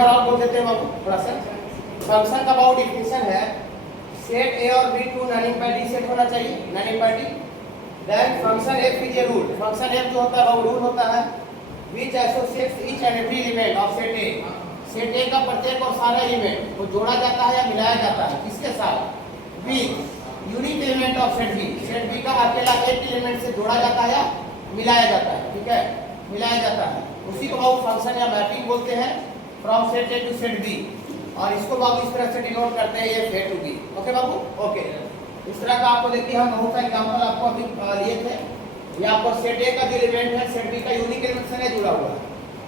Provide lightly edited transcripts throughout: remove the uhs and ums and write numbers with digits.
बार और बोल देते हैं बाबू थोड़ा सा। फंक्शन का बाबू डिफिनेशन है सेट ए और B to non equal set होना चाहिए, non equal. Then function F is a rule, function F जो होता है वो रूल होता है which associates each and every element of set A. Set A का प्रत्येक और सारा एलिमेंट को जोड़ा जाता है या मिलाया जाता है किसके साथ, B unique element of set B. Set B का अकेला एक एलिमेंट से जोड़ा जाता है या मिलाया जाता है, ठीक है, मिलाया जाता है। उसी को बाबू फंक्शन या मैपिंग बोलते हैं from set A to set B. और इसको बाबू इस तरह से डिनोट करते हैं ये ए टू बी। ओके बाबू, ओके। इस तरह का आपको देखिए हम बहुत सा एग्जांपल आपको अभी लिए थे। ये आपको सेट ए का जो एलिमेंट है सेट बी का यूनिक एलिमेंट से नहीं जुड़ा हुआ है,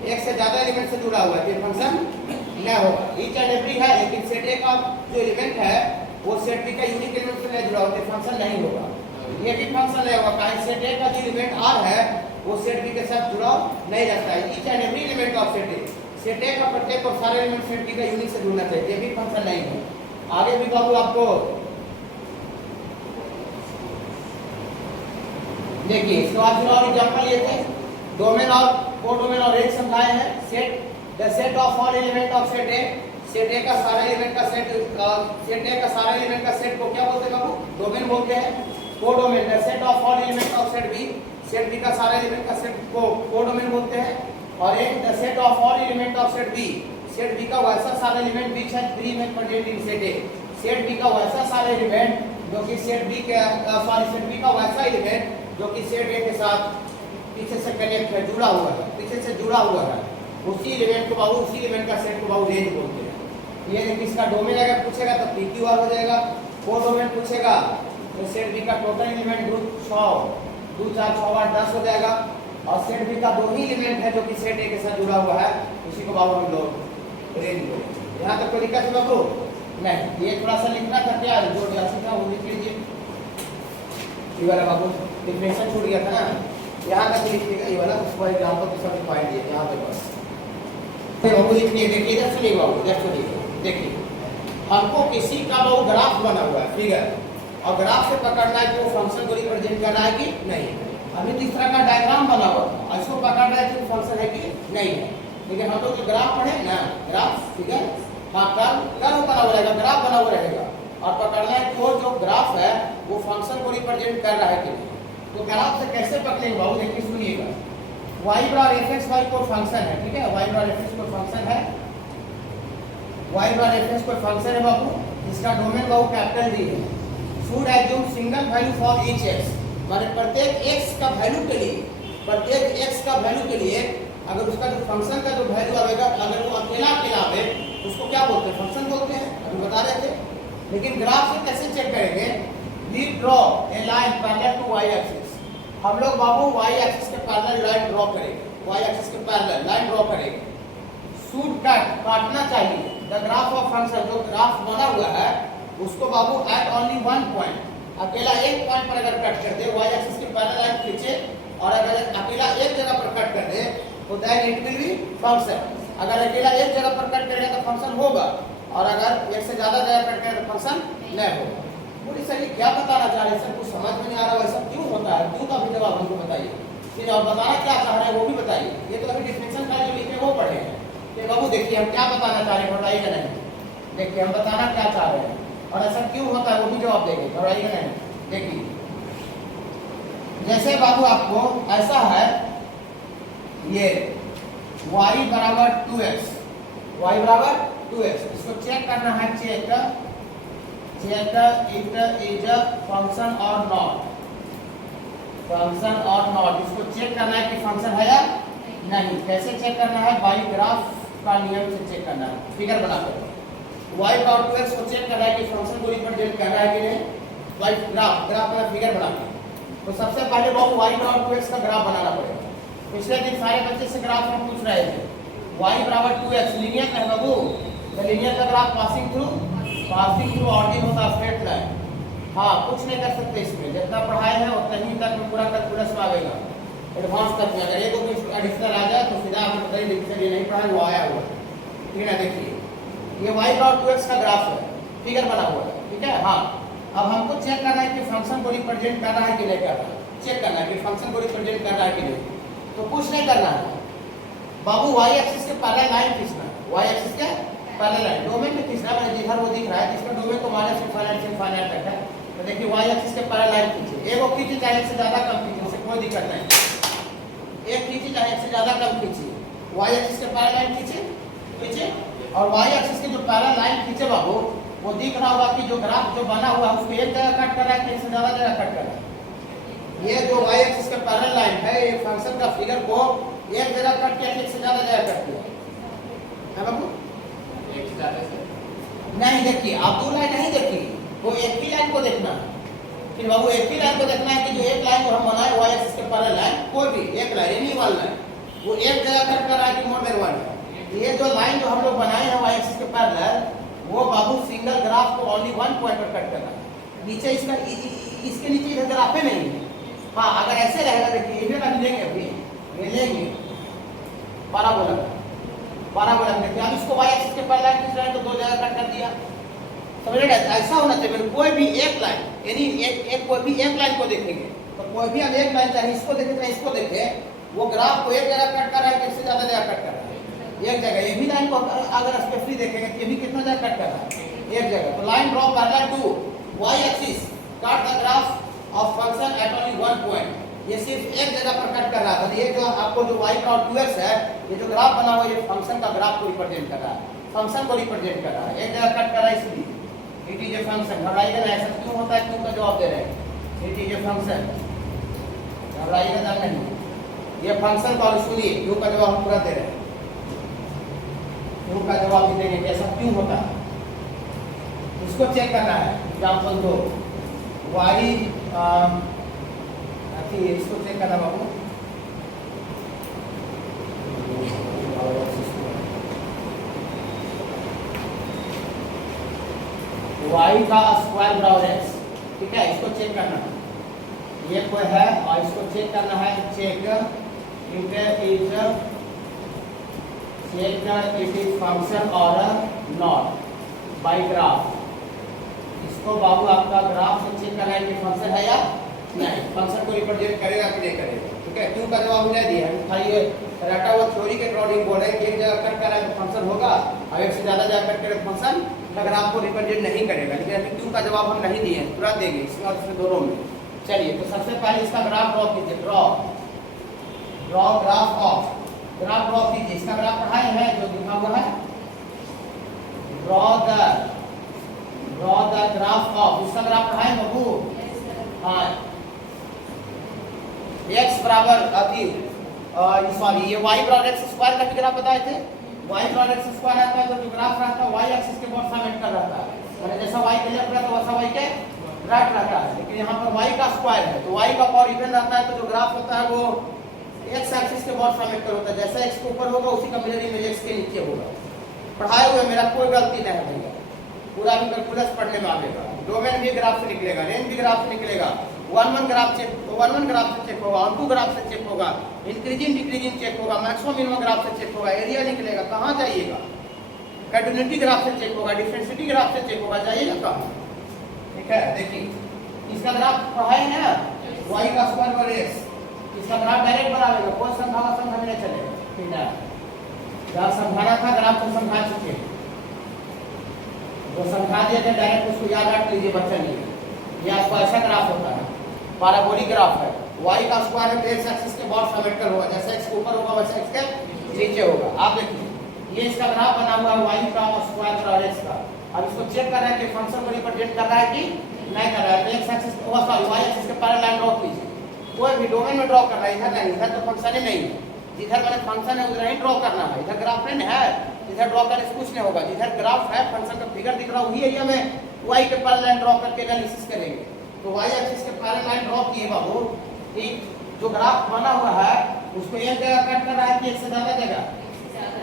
एक से ज्यादा एलिमेंट से जुड़ा हुआ है, ये फंक्शन न होगा। ईच एंड एवरी है, लेकिन सेट ए का जो एलिमेंट है वो सेट बी का यूनिक एलिमेंट से नहीं जुड़ा होता, फंक्शन नहीं होगा। ये भी फंक्शन नहीं होगा, सेट ए का जो एलिमेंट आर है वो सेट बी के साथ जुड़ा नहीं रहता है। Each and every element of set A, set A का प्रत्येक और सारे एलिमेंट सेट बी का यूनिक से जुड़ना चाहिए, ये भी फंक्शन नहीं है। आगे भी बाबू आपको देखिए इसके बाद और एग्जांपल ये थे डोमेन और कोडोमेन और रेंज समझाए हैं। Set the set of all element of set A, set A का सारा एलिमेंट का सेट, सेट ए का सारा एलिमेंट का सेट को क्या बोलते हैं बाबू, डोमेन बोलते हैं। Codomain the set of all element of set B, set B का सारा एलिमेंट का सेट को कोडोमेन बोलते हैं। और एक the set of all element of set B, set B का वैसा सारा एलिमेंट बीच है थ्री में content in set A, set B का वैसा सारा एलिमेंट जो कि सेट बी के सेट बी का वैसा एलिमेंट जो कि सेट ए के साथ पीछे से कनेक्ट है, जुड़ा हुआ है, पीछे से जुड़ा हुआ है, उसी एलिमेंट को बाबू, उसी एलिमेंट का सेट को बाबू रेंज बोलते हैं। ये देखिए इसका डोमेन अगर पूछेगा तो पीक्यूआर हो जाएगा, कोडोमेन पूछेगा तो सेट बी का टोटल एलिमेंट ग्रुप 100 2 4 6 8 10 हो जाएगा। और सेट बी का दो ही एलिमेंट है जो कि सेट ए के साथ जुड़ा हुआ है, उसी को बाबू हम लोग रेंज बोलते हैं। यहाँ तक कोई दिक्कत है बाबू नहीं? ये थोड़ा सा लिखना था, क्या जो जैसे था वो लिख लीजिए। ये वाला बाबू डिफिनेशन छूट गया था ना, यहाँ तक लिखिएगा ये वाला, उसको एग्जांपल के साथ पॉइंट दिए यहाँ पे बस बाबू लिखिए। देखिए इधर सुनिए बाबू, इधर सुनिए। देखिए हमको किसी का बाबू ग्राफ बना हुआ है, फिगर, और ग्राफ से पकड़ना है कि वो फंक्शन को रिप्रेजेंट कर रहा है कि नहीं। अभी तो इस तरह का डायग्राम बना हुआ है, इसको पकड़ रहा है कि फंक्शन है कि नहीं है। लेकिन हम लोग जो ग्राफ पढ़े ना, ग्राफ फिगर, हाँ कर्व बना हुआ रहेगा, ग्राफ बना हुआ रहेगा, और पकड़ना है कि वो जो ग्राफ है वो फंक्शन को रिप्रेजेंट कर रहा है कि नहीं। तो ग्राफ से कैसे पकड़ेंगे बाबू, देखिए सुनिएगा। वाई बार एफ एक्स वाई कोई फंक्शन है, ठीक है, वाई बार एफ एक्स कोई फंक्शन है, वाई बार एफ एक्स कोई फंक्शन है बाबू, इसका डोमेन बाबू कैपिटल डी है। Should assume single value for each x, माने प्रत्येक एक्स का वैल्यू के लिए, प्रत्येक एक्स का वैल्यू के लिए अगर उसका जो फंक्शन का जो वैल्यू आएगा, अगर वो अकेला अकेला आवे उसको क्या बोलते हैं, फंक्शन बोलते हैं, अभी बता रहे थे। लेकिन ग्राफ से कैसे चेक करेंगे, we draw a line parallel to y axis. हम लोग बाबू वाई एक्सिस के पैरेलल लाइन ड्रॉ करेंगे, वाई एक्सिस के पैरेलल लाइन ड्रॉ करेंगे। शुड कट, काटना चाहिए, द ग्राफ ऑफ फंक्शन, जो ग्राफ बना हुआ है उसको बाबू एट ओनली वन पॉइंट, अकेला एक पॉइंट पर अगर कट कर दे, वाई एक्सिस के पैरेलल लाइन खींचे और अगर अकेला एक जगह पर कट कर दे तो then it will be function. अगर अकेला एक जगह पर कट करेगा तो फंक्शन होगा, और अगर एक से ज्यादा जगह कट करेगा तो फंक्शन नहीं होगा। बोलिए सर ये क्या बताना चाह रहे हैं सर, कुछ समझ में नहीं आ रहा, वैसा क्यों होता है, क्यों का भी जवाब हमको बताइए, फिर और बताना क्या चाह रहे हैं वो भी बताइए। ये तो अभी डिफिनेशन का जो लिखे वो पढ़े हैं, तो बाबू देखिए हम क्या बताना चाह रहे हैं, बताइएगा नहीं। देखिए हम बताना क्या चाह रहे हैं और ऐसा क्यों होता है वो भी जवाब देंगे, बताइएगा नहीं। देखिए जैसे बाबू आपको ऐसा है, ये y बराबर 2x, y बराबर 2x, इसको चेक करना है, check it is a function और नॉट, फंक्शन और नॉट, इसको चेक करना है कि फंक्शन है या नहीं। कैसे चेक करना है, बाई ग्राफ का नियम से चेक करना है, फिगर बनाकर y और 2x को चेक करना है कि फंक्शन को रिप्रेजेंट कर रहा है कि नहीं, बाई ग्राफ, ग्राफ का फिगर बनाकर। तो सबसे पहले बाबू y और 2x का ग्राफ बनाना पड़ेगा। पिछले दिन सारे बच्चे से ग्राफ हम पूछ रहे थे, y बराबर 2x लीनियर है बाबू, तो लीनियर का ग्राफ पासिंग थ्रू ऑर्डिन होता है, स्ट्रेट लाइन। हाँ कुछ नहीं कर सकते इसमें, जितना पढ़ाए हैं उतना ही तक में पूरा कैलकुलस में आएगा, एडवांस तक में। अगर एक एडिशनल आ जाए तो सीधा आपको बताइए डिविजन ये नहीं पढ़ा वो आया हुआ, ठीक है। देखिए ये y और 2x का ग्राफ है, फिगर बना हुआ है, ठीक है। हाँ अब हमको चेक करना है कि फंक्शन को रिप्रेजेंट कर रहा है कि नहीं कर रहा है, चेक करना है कि फंक्शन को रिप्रेजेंट कर रहा है कि नहीं। तो कुछ नहीं करना है बाबू, y एक्सिस के पैरेलल लाइन खींचना है, y एक्सिस के पहले लाइन डोमेन में किसका मैंने जिधर वो दिख रहा है जिसका डोमेन को माइनस इनफाइनाइट से इनफाइनाइट तक है, तो देखिए वाई एक्सिस के पैरेलल लाइन खींचे, एक वो खींचे चाहे एक से ज्यादा कम खींचे, उससे कोई दिक्कत नहीं, एक खींचे चाहे एक से ज्यादा कम खींचे, वाई एक्सिस के पैरेलल लाइन खींचे, और वाई एक्सिस के जो पैरेलल लाइन खींचे बाबू वो दिख रहा होगा कि जो ग्राफ जो बना हुआ है उसको एक जगह कट कर रहा है कि एक से ज्यादा जगह कट कर रहा है। ये जो वाई एक्सिस का पैरेलल लाइन है ये फंक्शन का फिगर को एक जगह कट किया एक से ज्यादा जगह कट किया है बाबू, एक से ज्यादा से नहीं देखिए आप दो लाइन नहीं देखिए, वो एक ही लाइन को देखना है, फिर बाबू एक ही लाइन को देखना है कि जो एक लाइन को हम बनाए वाई एक्सिस के पैरेलल लाइन कोई भी एक लाइन एनी वन लाइन वो एक जगह कट कर रहा है कि मोर देन वन है। ये जो लाइन जो हम लोग बनाए हैं वाई एक्सिस के पैरेलल वो बाबू सिंगल ग्राफ को ओनली वन पॉइंट पर कट कर रहा है, नीचे इसका इसके नीचे इधर ग्राफ ही नहीं है। हाँ अगर ऐसे रहेगा देखिए इधर हम लेंगे अभी ये लेंगे पैराबोला में देखिए हम इसको वाई एक्सिस के पैरेलल लाइन खींच रहे हैं तो दो जगह कट कर दिया, समझ रहे हैं? ऐसा होना चाहिए कोई भी एक लाइन यानी एक कोई भी एक लाइन को देखेंगे तो कोई भी हम एक लाइन चाहे इसको देखें चाहे इसको देखें वो ग्राफ को एक जगह कट कर रहा है, एक से ज्यादा जगह कट कर रहा है, एक जगह ये भी लाइन को अगर स्पेशली देखेंगे कि ये भी कितना जगह कट कर रहा है एक जगह, तो line draw parallel to y axis cut the graph of function at only one point, ये सिर्फ एक जगह पर कट कर रहा था। ये जो आपको जो y क्रॉस 2x है ये जो ग्राफ बना हुआ है ये फंक्शन का ग्राफ को रिप्रेजेंट कर रहा है, फंक्शन को रिप्रेजेंट कर रहा है, एक जगह कट कर रहा है इसलिए इट इज ए फंक्शन। घबराइएगा ना, ऐसा क्यों होता है, क्यों का जवाब दे रहे हैं, इट इज ए फंक्शन, घबराइएगा नहीं, ये फंक्शन को सुनिए क्यों का जवाब हम पूरा दे रहे हैं, क्यों का जवाब भी देंगे ऐसा क्यों होता है उसको चेक करना है। एग्जाम्पल दो वाई इसको चेक करना बाबू, y का स्क्वायर बराबर x, ठीक है, इसको चेक करना है, ये कोई है और इसको चेक करना है, चेक इट इज फंक्शन और नॉट बाय ग्राफ। इसको बाबू आपका ग्राफ से चेक करना है कि फंक्शन है या नहीं, फंक्शन को रिप्रेजेंट करेगा कि नहीं करेगा, ठीक है। क्यों का जवाब मिला दिया खाली ये रटा हुआ थ्योरी के अकॉर्डिंग बोल रहे हैं कि एक जगह कट करा है तो फंक्शन होगा और एक से ज्यादा जगह कट करे तो फंक्शन ग्राफ को रिप्रेजेंट नहीं करेगा, लेकिन अभी क्यों का जवाब हम नहीं दिए, तुरंत देंगे इसके बाद इसमें दोनों में। चलिए तो सबसे पहले इसका ग्राफ ड्रॉ कीजिए, ड्रॉ ग्राफ ड्रॉ कीजिए, इसका ग्राफ पढ़ाए हैं जो लिखा हुआ है, ड्रॉ द ग्राफ ऑफ, इसका ग्राफ पढ़ाए बाबू, हाँ x बराबर अति सॉरी ये y बराबर x स्क्वायर का भी ग्राफ बताए थे, y बराबर x स्क्वायर आता है तो जो ग्राफ रहता है y एक्सिस के बहुत समेट कर रहता है, और जैसा y के लेफ्ट रहता है वैसा y के राइट रहता है, लेकिन यहाँ पर y का स्क्वायर है तो y का पावर इवन रहता है तो जो ग्राफ होता है वो x एक्सिस के बहुत समेट कर होता है, जैसा x के ऊपर होगा उसी का मिरर इमेज x के नीचे होगा। पढ़ाए हुए मेरा कोई गलती नहीं है भैया, पूरा भी कैलकुलस पढ़ने में आएगा, डोमेन भी ग्राफ से निकलेगा, रेंज भी ग्राफ से निकलेगा, one graph check one graph से चेक होगा, ऑन टू ग्राफ से चेक होगा, इंक्रीजिंग डिक्रीजिंग चेक होगा, मैक्सिमम मिनिमम ग्राफ से चेक होगा, एरिया निकलेगा, कहाँ जाइएगा, कंटिन्यूटी ग्राफ से चेक होगा, डिफरेंशिएटी ग्राफ से चेक होगा, जाइएगा कहाँ, ठीक है। देखिए इसका ग्राफ पढ़ाए ना y का स्क्वायर और x, इसका ग्राफ डायरेक्ट बनाएगा, कोई समझावा समझाने चलेगा, ठीक है, जहाँ समझाना था ग्राफ को समझा चुके, जो समझा दिया था डायरेक्ट उसको याद रख लीजिए बच्चा नहीं, ये आपको ऐसा ग्राफ होता है, पैराबोलिक ग्राफ है, y का स्क्वायर है x एक्सिस के बहुत सिमेट्रिकल होगा, जैसे x के ऊपर होगा वैसे x के नीचे होगा। आप देखिए ये इसका ग्राफ बना हुआ है y का स्क्वायर और x का, अब इसको चेक कर रहा है कि फंक्शन को रिप्रेजेंट कर रहा है कि नहीं कर रहा है, तो x axis sorry y axis के पैरेलल लाइन ड्रॉ कीजिए, कोई भी डोमेन में ड्रॉ करना है, इधर नहीं, इधर तो फंक्शन ही नहीं है, जिधर मैंने फंक्शन है उधर ही ड्रॉ करना है, इधर ग्राफ नहीं है, इधर ड्रॉ करने से कुछ नहीं होगा, जिधर ग्राफ है फंक्शन का फिगर दिख रहा है वही एरिया में y के पैरेलल लाइन ड्रॉ करके एनालिसिस करेंगे। तो y एक्सिस के पैरेलल लाइन ड्रॉ किए बाबू, ठीक, जो ग्राफ बना हुआ है उसको एक जगह कट कर रहा है कि एक से ज्यादा जगह,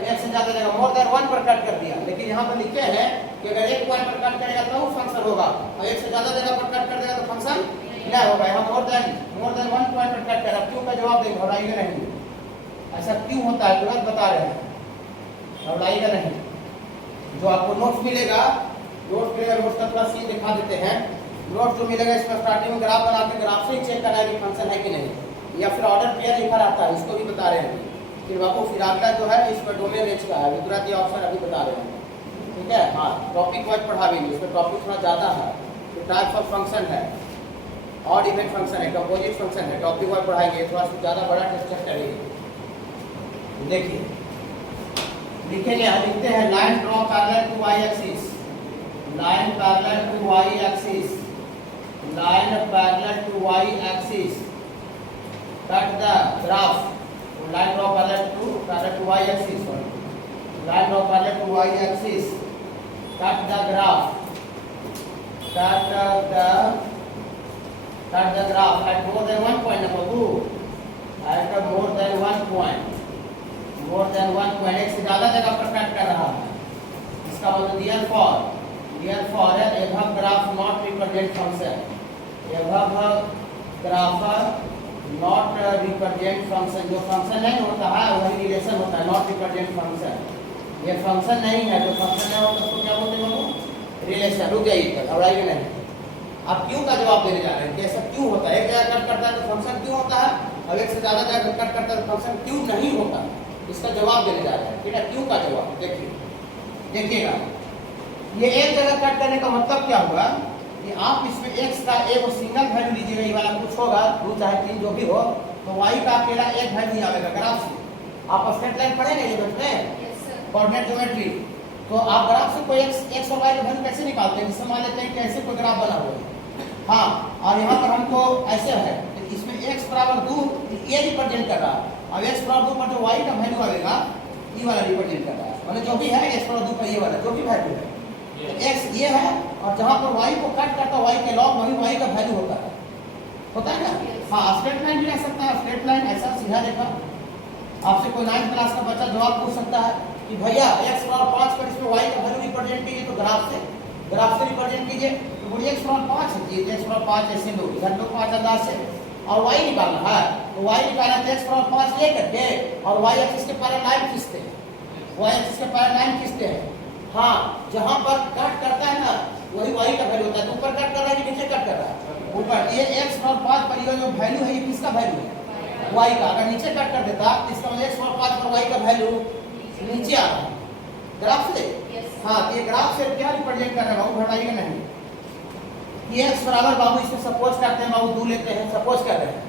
एक से ज्यादा जगह मोर देन वन पर कट कर दिया, लेकिन यहाँ पर लिखे हैं कि अगर एक पॉइंट पर कट करेगा तो वो फंक्शन होगा और एक से ज्यादा जगह पर कट कर देगा तो फंक्शन नहीं होगा। यहाँ मोर देन वन पॉइंट पर कट करेगा, क्यों का जवाब देंगे, घबराइएगा नहीं, ऐसा क्यों होता है तुरंत बता रहे हैं, घबराइएगा नहीं। जो आपको नोट्स मिलेगा नोट्स का थोड़ा सीन दिखा देते हैं, नोट जो मिलेगा इसमें स्टार्टिंग में ग्राफ बना के ग्राफ से ही चेक करना है कि फंक्शन है कि नहीं, या फिर ऑर्डर पेयर लिखा रहता है, इसको भी बता रहे हैं। फिर बाबू फिर अगला जो है इसमें डोमेन रेंज का है, तुरंत ये ऑप्शन अभी बता रहे हैं, टॉपिक वाइज पढ़ा भी नहीं, उसमें टॉपिक थोड़ा ज़्यादा है। तो टाइप्स ऑफ फंक्शन है, ऑड इवन फंक्शन है, कंपोजिट फंक्शन है, टॉपिक वाइज पढ़ाएंगे, थोड़ा सा ज़्यादा बड़ा टेस्ट करेंगे। देखिए लिखेंगे, लिखते हैं line draw parallel to y axis, line parallel to y axis, line parallel to y axis, cut the graph, line draw parallel to y axis, line draw parallel to y axis, cut the graph, cut the graph at more than 1 point, number 2, at more than 1 point, more than 1 point, एक से ज़्यादा जगह पर cut कर रहा है, इसका मतलब therefore above graph not represent function, above graph not represent function, जो फंक्शन नहीं होता है वही रिलेशन होता है, नॉट रिप्रेजेंट फंक्शन। ये फंक्शन नहीं है, जो फंक्शन नहीं होता उसको क्या बोलते हैं बाबू? रिलेशन। रुक जाइए तक, घबराइए नहीं। आप क्यों का जवाब देने जा रहे हैं कि ऐसा क्यों होता है, एक जगह कट करता है तो फंक्शन क्यों होता है, और एक से ज़्यादा जगह कट करता है तो फंक्शन क्यों नहीं होता, इसका जवाब देने जा रहे हैं। ठीक है, क्यों का जवाब देखिएगा। ये एक जगह कट करने का मतलब क्या हुआ कि आप इसमें x का एक सिंगल वैल्यू लीजिएगा, ये वाला कुछ होगा 2 चाहे 3 जो भी हो, तो y का अकेला एक वैल्यू आएगा ग्राफ से। आप स्ट्रेट लाइन पढ़ेंगे ये में कोऑर्डिनेट ज्योमेट्री, तो आप ग्राफ से कोई x और y का वैल्यू कैसे निकालते हैं? जिससे मान लेते हैं कि ऐसे कोई ग्राफ बना हुआ है, हाँ, और यहाँ पर हमको ऐसे है, इसमें x बराबर 2 ये रिप्रेजेंट कर रहा है, अब x बराबर 2 पर जो y का वैल्यू आएगा ये वाला रिप्रेजेंट कर रहा है, मतलब जो भी है x बराबर 2 पर ये वाला जो भी वैल्यू है, x ये है, और जहाँ पर y को कट करता है y के लॉग वही y का वैल्यू होता है ना? हाँ, स्ट्रेट लाइन भी रह सकता है, स्ट्रेट लाइन ऐसा सीधा रेखा। आपसे कोई 9th क्लास का बच्चा जवाब पूछ सकता है कि भैया x बराबर 5 पर इसमें y का वैल्यू रिप्रेजेंट कीजिए, तो ग्राफ से रिप्रेजेंट कीजिए, तो बोलिए x बराबर 5 है जी, x बराबर 5 ऐसे लो, इधर लो 5 अंदाज से, और y निकालना है, तो y निकालना है x बराबर 5 ले करके, और y एक्सिस के पैरेलल लाइन खींचते हैं, y एक्सिस के पैरेलल लाइन खींचते हैं। हाँ, जहाँ पर कट करता है ना वही y का वैल्यू होता है, तो ऊपर कट कर रहा है कि नीचे कट कर रहा है? ऊपर। ये x बराबर 5 पर ये जो वैल्यू है ये किसका वैल्यू है? y का। अगर नीचे कट कर देता तो इसका मतलब x बराबर 5 पर y का वैल्यू नीचे आ रहा है ग्राफ से। हाँ, तो ये ग्राफ से क्या रिप्रेजेंट कर रहा है बाबू, घटाइएगा नहीं। ये x बराबर बाबू इसमें सपोज करते हैं बाबू 2 लेते हैं, सपोज कर रहे हैं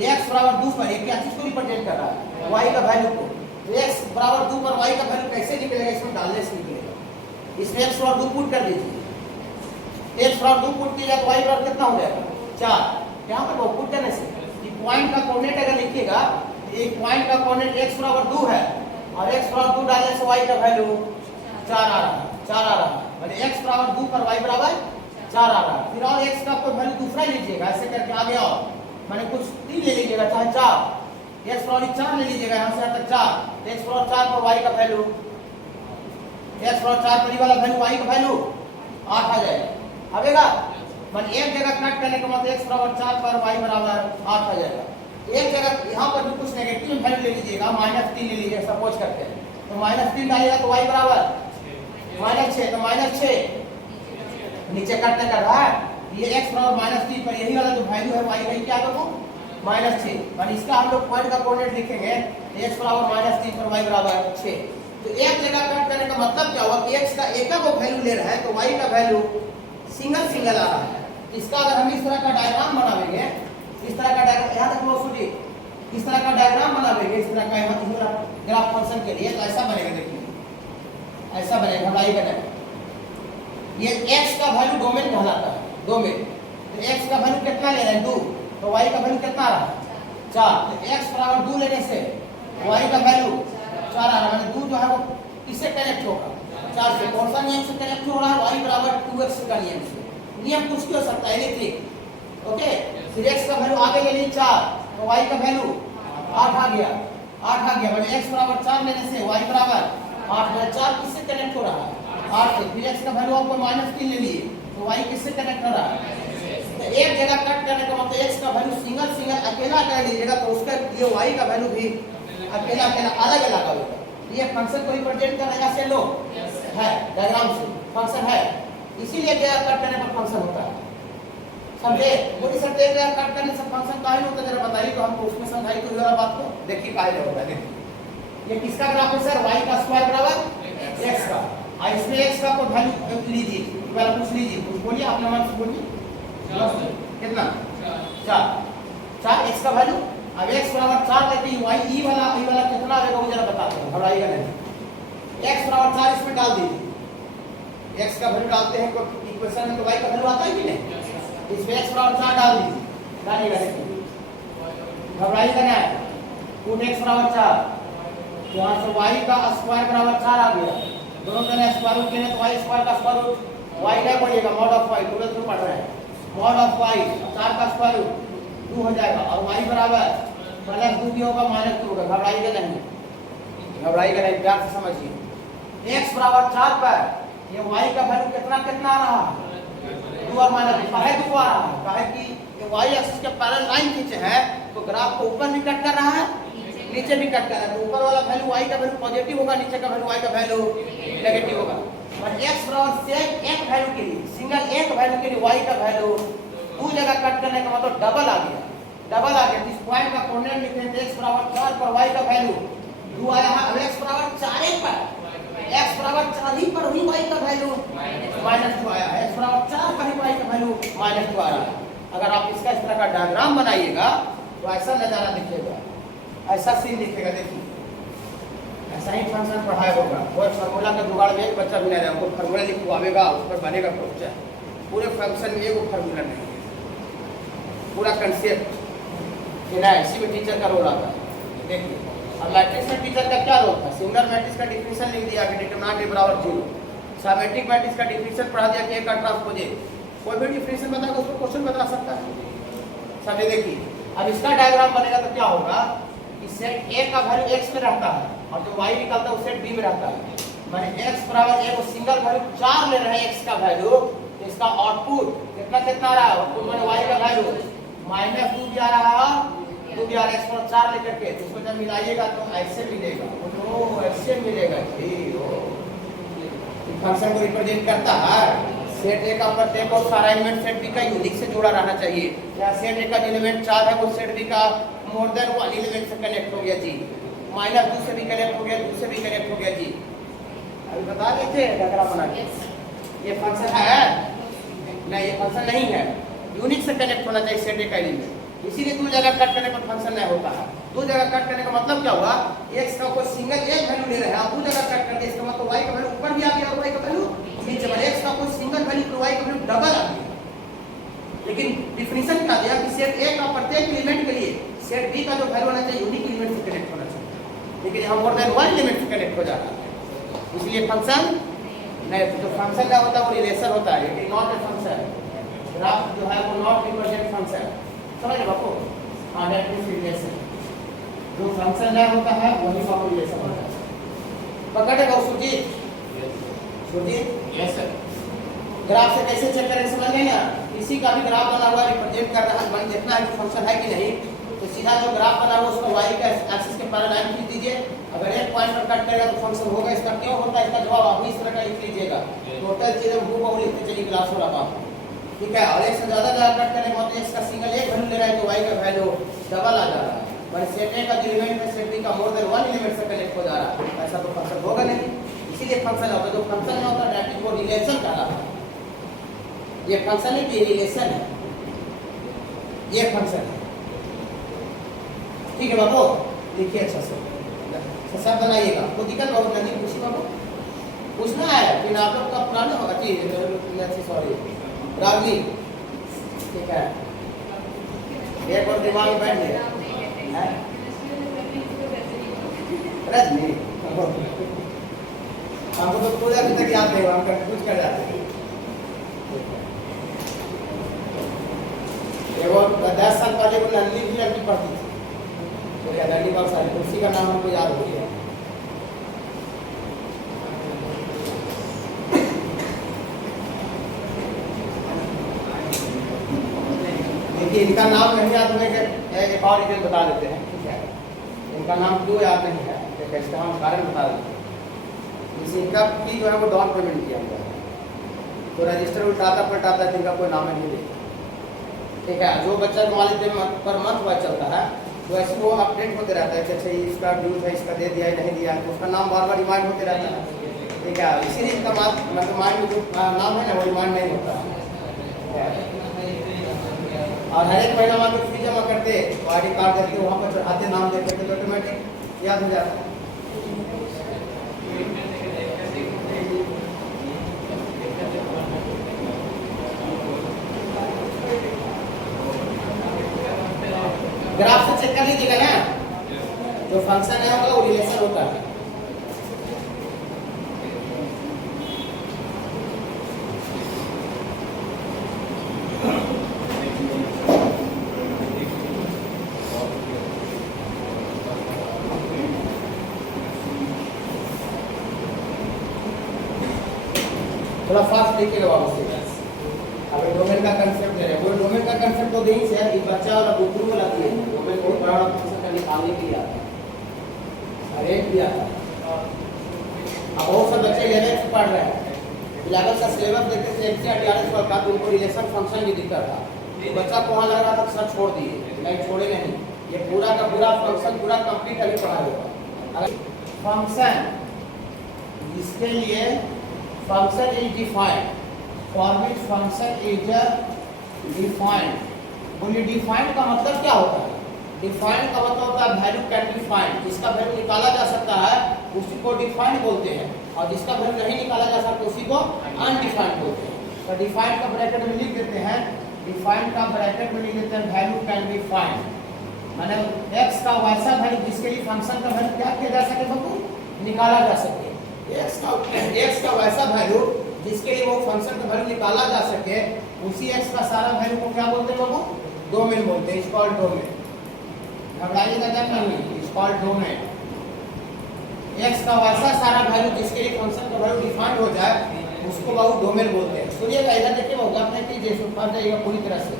ये x बराबर 2 पर ये क्या चीज को रिप्रेजेंट कर रहा है? y का वैल्यू को। तो x बराबर 2 पर y का वैल्यू कैसे निकलेगा? इसमें डालने से निकलेगा। इसमें x बराबर 2 पुट कर दीजिए, x बराबर 2 पुट किया तो y बराबर कितना हो जाएगा? 4। यहाँ पर वो पुट करने से पॉइंट का कोऑर्डिनेट अगर लिखिएगा, एक पॉइंट का कोऑर्डिनेट x बराबर 2 है और x बराबर 2 डालने से y का वैल्यू 4 आ रहा है, 4 आ रहा है, मतलब x बराबर 2 पर y बराबर 4 आ रहा है। फिर और x का कोई वैल्यू दूसरा लीजिएगा, ऐसे करके आगे और मैंने कुछ 3 ले लीजिएगा, चाहे 4, x बराबर 4 ले लीजिएगा, यहाँ से यहाँ तक 4, x बराबर 4 पर y का वैल्यू, x बराबर 4 पर ये वाला वैल्यू y का वैल्यू 8 आ जाएगा। आवेगा मतलब एक जगह कट करने का मतलब x बराबर 4 पर y बराबर 8 आ जाएगा। एक जगह यहाँ पर भी कुछ नेगेटिव वैल्यू ले लीजिएगा, -3 ले लीजिएगा, सपोज करते हैं, तो -3 डालिएगा तो y बराबर -6, तो -6 नीचे कटने का रहा है, ये x बराबर -3 पर यही वाला जो वैल्यू है y वही क्या होगा? -6। पर इसका हम लोग पॉइंट का कोऑर्डिनेट लिखेंगे, x बराबर -3 पर y बराबर 6। तो एक जगह कट करने का मतलब क्या हुआ कि x का एक का वैल्यू ले रहा है तो y का वैल्यू सिंगल आ रहा है। इसका अगर हम इस तरह का डायग्राम बनावेंगे, इस तरह का डायग्राम, यहाँ तक लो सुनिए, इस तरह का डायग्राम बनावेंगे, इस तरह का यहाँ ग्राफ फंक्शन के लिए, तो ऐसा बनेगा, देखिए ऐसा बनेगा, घबराइएगा नहीं। ये x का वैल्यू डोमेन कहलाता है, डोमेन। तो x का वैल्यू कितना ले रहे हैं? 2, तो y का वैल्यू कितना आ रहा है? 4। तो x बराबर 2 लेने से y का वैल्यू 4 आ रहा है, मतलब 2 जो है वो किससे कनेक्ट होगा? 4 से। कौन सा नियम से कनेक्ट हो रहा है? y बराबर 2x का नियम से। नियम कुछ भी हो सकता है, इलेक्ट्रिक। ओके, फिर x का वैल्यू आगे ले ली 4, तो y का वैल्यू 8 आ गया, 8 आ गया, मतलब x बराबर 4 लेने से y बराबर 8, मतलब 4 किससे कनेक्ट हो रहा है? 8 से। फिर x का वैल्यू आपको -3 ले लिए, तो y किससे कनेक्ट हो रहा है? तो एक जगह कट करने का मतलब x का वैल्यू सिंगल अकेला कर लीजिएगा, तो उसका ये y का वैल्यू भी अकेला अलग होगा। ये फंक्शन को रिप्रेजेंट करने से लो है, डायग्राम से फंक्शन है, इसीलिए जगह कट करने पर फंक्शन होता है। समझे? बोलिए सर एक जगह कट करने से फंक्शन काहे नहीं होता, जरा बताइए तो हमको उसमें समझाइए तो जरा बात को। देखिए काहे होता है, देखिए ये किसका ग्राफ है सर? y का स्क्वायर बराबर x का। और इसमें x का कोई वैल्यू लीजिए, वाला कुछ लीजिए, कुछ बोलिए अपने मन से बोलिए। कितना? 4 x का वैल्यू। अब x बराबर 4 लेते ही y ई वाला कितना आएगा वो जरा बता दो, घबराइएगा नहीं। x बराबर 4 इसमें डाल दीजिए, x का वैल्यू डालते हैं इक्वेशन में तो y का वैल्यू आता है कि नहीं, इसमें x बराबर 4 डाल दीजिए, डालिएगा नहीं, घबराइएगा नहीं। पुट x बराबर 4, यहाँ से y का स्क्वायर बराबर 4 आ गया, दोनों जने स्क्वायर रूट लेने तो y स्क्वायर का स्क्वायर रूट y नहीं बोलिएगा, मॉड ऑफ y पूरे थ्रू पढ़ रहे हैं, मॉड ऑफ y 4 का स्क्वायर रूट 2 हो जाएगा, और y बराबर -2 भी होगा -2 होगा, घबराइएगा नहीं, प्यार से समझिए। x बराबर 4 पर ये y का वैल्यू कितना आ रहा है, 2 और -2 काहे 2 आ रहा है, काहे कि ये y एक्सिस के पैरेलल लाइन खींचे है तो ग्राफ को ऊपर भी कट कर रहा है, नीचे भी कट कर रहा है, तो ऊपर वाला वैल्यू y का वैल्यू पॉजिटिव होगा, नीचे का वैल्यू y का वैल्यू नेगेटिव होगा। और x बराबर सेम एक वैल्यू के लिए, सिंगल एक वैल्यू के लिए y का वैल्यू 2 जगह कट करने का मतलब डबल आ गया, इस पॉइंट का कोऑर्डिनेट लिखें तो x बराबर 4 पर y का वैल्यू 2 आया है, अब x बराबर 4 पर x बराबर 4 ही पर ही y का वैल्यू -2 आया है, x बराबर 4 पर ही y का वैल्यू -2 आ रहा है। अगर आप इसका इस तरह का डायग्राम बनाइएगा तो ऐसा नजारा दिखेगा, ऐसा सीन दिखेगा, देखिए ऐसा ही फंक्शन पढ़ाया होगा, कोई फार्मूला का जुगाड़ में एक बच्चा भी नहीं रहेगा, कोई फार्मूला लिखवाएगा उस पर बनेगा क्वेश्चन, पूरे फंक्शन में एक फार्मूला नहीं है, पूरा कंसेप्ट इसी में टीचर का रोल आता है। देखिए अब मैट्रिक्स में टीचर का क्या रोल था, सिंगुलर मैट्रिक्स का डिफिनेशन लिख दिया कि डिटरमिनेंट a बराबर 0, सिमेट्रिक मैट्रिक्स का डिफिनेशन पढ़ा दिया कि A का ट्रांसपोज A, कोई भी डिफिनेशन बताएगा उसको क्वेश्चन बता सकता है। समझे, देखिए अब इसका डायग्राम बनेगा तो क्या होगा कि सेट A का वैल्यू x में रहता है और जो y निकलता है वो सेट B में रहता है, माने x बराबर a को सिंगल वैल्यू 4 ले रहे हैं x का वैल्यू, तो इसका आउटपुट कितना आ रहा है, आउटपुट माने y का वैल्यू -2 भी आ रहा है, 2 भी आ रहा है, x पर 4 लेकर के इसको जब मिलाइएगा तो ऐसे मिलेगा, तो ऐसे मिलेगा जी, फंक्शन को रिप्रेजेंट करता है। सेट A का प्रत्येक और सारा एलिमेंट सेट B का यूनिक से जुड़ा रहना चाहिए, या सेट A का एलिमेंट 4 है वो सेट B का मोर देन 1 एलिमेंट से कनेक्ट हो गया जी, -2 से भी कनेक्ट हो गया, 2 से भी कनेक्ट हो गया जी। अभी बता रहे थे डायग्राम बना के, ये फंक्शन है नहीं, ये फंक्शन नहीं है, यूनिक से कनेक्ट होना चाहिए सेट A का एलिमेंट, इसीलिए 2 जगह कट करने पर फंक्शन नहीं होता है। 2 जगह कट करने का मतलब क्या हुआ, x का कोई सिंगल एक वैल्यू ले रहे हैं, 2 जगह कट करके इसका मतलब y का वैल्यू ऊपर भी आ गया और y का वैल्यू नीचे, पर x का कोई सिंगल वैल्यू पर y का वैल्यू डबल आ गया। लेकिन डिफिनेशन क्या दिया कि सेट A का प्रत्येक एलिमेंट के लिए सेट B का जो वैल्यू होना चाहिए यूनिक एलिमेंट से कनेक्ट होना चाहिए, लेकिन यहाँ मोर देन 1 एलिमेंट से कनेक्ट हो जाता है, इसलिए फंक्शन नहीं, जो फंक्शन का होता है वो रिलेशन होता है, लेकिन नॉट ए फंक्शन, ग्राफ जो है वो नॉट रिप्रेजेंट फंक्शन, समझ रहे बापू, हाँ दैट मींस रिलेशन, जो फंक्शन नहीं होता है वही का रिलेशन होता है। पकड़ेगा सुजीत, यस सर, ग्राफ से कैसे चेक करें समझ गए ना, किसी का भी ग्राफ बना हुआ रिप्रेजेंट कर रहा है, मन देखना है कि फंक्शन है कि नहीं, तो सीधा जो ग्राफ बना हुआ उसको y का एक्सिस के पैरेलल लाइन खींच दीजिए, अगर एक पॉइंट पर कट करेगा तो फंक्शन होगा, इसका क्यों होता है इसका जवाब आप इस तरह का लिख लीजिएगा, टोटल चीजें हूबहू लिखते चलिए क्लास वाला बात, ठीक है। और एक से ज्यादा जगह कट करने का मतलब इसका सिंगल एक वैल्यू ले रहा है तो y का वैल्यू डबल आ जा रहा है, माने सेट A का एलिमेंट में सेट B का मोर देन 1 एलिमेंट से कनेक्ट हो जा रहा है, ऐसा तो फंक्शन होगा नहीं, इसीलिए फंक्शन होता है, जो फंक्शन नहीं होता दैट इज वो रिलेशन कहलाता है, ये फंक्शन है कि रिलेशन है, ये फंक्शन है, ठीक है बाबू, लिखिए अच्छा से सब बनाइएगा, तो दिक्कत बहुत नहीं पूछी बाबू, पूछना है फिर आप लोग का पुराना होगा जी, सॉरी रागनी, ठीक है, एक और दिमाग में बैठ गया रजनी, हमको तो पूरा अभी तक याद नहीं हुआ, हम कुछ कर जाते हैं, वो 10 साल पहले वो नंदी भी लड़की पढ़ती थी, तो क्या नंदी बाबू सारी उसी का नाम हमको याद हो गया। देखिए इनका नाम नहीं याद होने के एक और रीजन बता देते हैं, ठीक है, इनका नाम क्यों याद नहीं है, इसका हम कारण बता देते हैं, जैसे इनका भी जो है वो डाउन पेमेंट किया हुआ है, तो रजिस्टर उल्टाता पलटाता है, इनका कोई नाम नहीं देता, ठीक है। जो बच्चा मान लीजिए पर मंथ वाइज चलता है तो ऐसे वो अपडेट होते रहता है कि अच्छा इसका ड्यूज है, इसका दे दिया है नहीं दिया है, तो उसका नाम बार बार रिमाइंड होते रहता है, ठीक है, इसीलिए इनका मतलब माइंड में जो नाम है ना वो डिमांड नहीं होता है। और हर एक महीना में फी जमा करते तो आई डी कार्ड देते वहाँ पर चढ़ाते नाम देते तो ऑटोमेटिक याद हो जाता है। ग्राफ से चेक कर लीजिएगा ना, जो फंक्शन है होगा वो रिलेशन होता है। थोड़ा फास्ट लिखिएगा वापस से। अब डोमेन का कांसेप्ट है, वो डोमेन का कांसेप्ट तो नहीं है, ये बच्चा वाला बुकरू वाला दिए डोमेन बहुत बड़ा फंक्शन का निकालने के लिए आता है, अरेंज किया था। अब बहुत से बच्चे 11th से पढ़ रहे हैं, 11th का सिलेबस देखते थे एनसीईआरटी वाला का, तो उनको रिलेशन फंक्शन भी दिखता था, तो बच्चा को वहाँ लग रहा था सर छोड़ दिए, नहीं छोड़े नहीं, ये पूरा का पूरा फंक्शन पूरा कंप्लीट अभी पढ़ा होगा। अगर फंक्शन इसके लिए function is defined, for which function is defined. बोलिए डिफाइंड का मतलब क्या होता है? डिफाइंड का मतलब होता है वैल्यू कैन बी फाइंड, जिसका वैल्यू निकाला जा सकता है उसी को डिफाइंड बोलते हैं, और जिसका वैल्यू नहीं निकाला जा सकता उसी को अनडिफाइंड बोलते हैं। तो डिफाइंड का ब्रैकेट में लिख देते हैं, डिफाइंड का ब्रैकेट में लिख देते हैं वैल्यू कैन बी फाइंड, माने x का वैसा वैल्यू जिसके लिए फंक्शन का वैल्यू क्या किया जा सके बाबू, निकाला जा सके। x का वैसा वैल्यू जिसके लिए वो फंक्शन का वैल्यू निकाला जा सके, उसी x का सारा वैल्यू को क्या बोलते हैं बाबू? डोमेन बोलते हैं, इज कॉल्ड डोमेन। घबराइएगा नहीं, इज कॉल्ड डोमेन। x का वैसा सारा वैल्यू जिसके लिए फंक्शन का वैल्यू डिफाइंड हो जाए उसको बाबू डोमेन बोलते हैं। सुनिएगा इधर देखिए बाबू, अपने कीजिए सुन पढ़ जाइएगा पूरी तरह से,